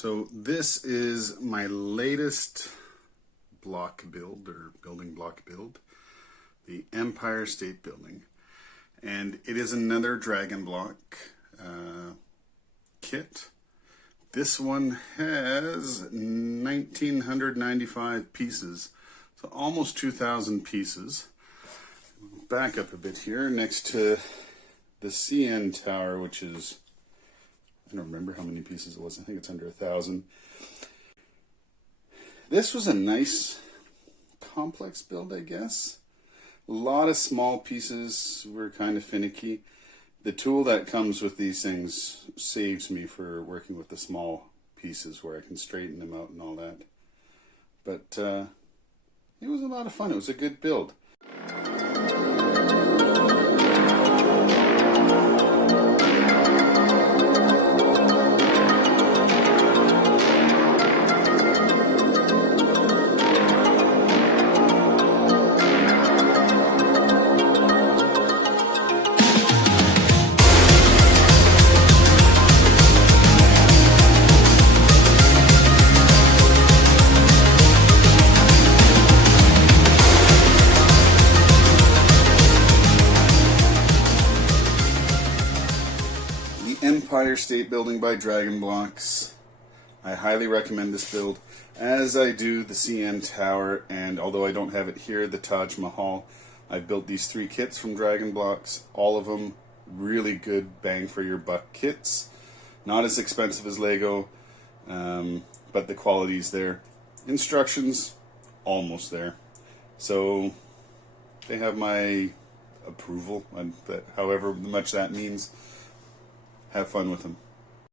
So this is my latest block build, or building block build, the Empire State Building. And it is another Dragon Blok kit. This one has 1,995 pieces, so almost 2,000 pieces. Back up a bit here next to the CN tower, which is, I don't remember how many pieces it was. I think it's under 1,000. This was a nice complex build, I guess. A lot of small pieces were kind of finicky. The tool that comes with these things saves me for working with the small pieces where I can straighten them out and all that. But it was a lot of fun. It was a good build. Empire State Building by Dragon Bloks. I highly recommend this build, as I do the CN Tower, and although I don't have it here, the Taj Mahal. I've built these 3 kits from Dragon Bloks, all of them really good bang for your buck kits. Not as expensive as Lego, but the quality's there. Instructions, almost there. So they have my approval, and however much that means. Have fun with them.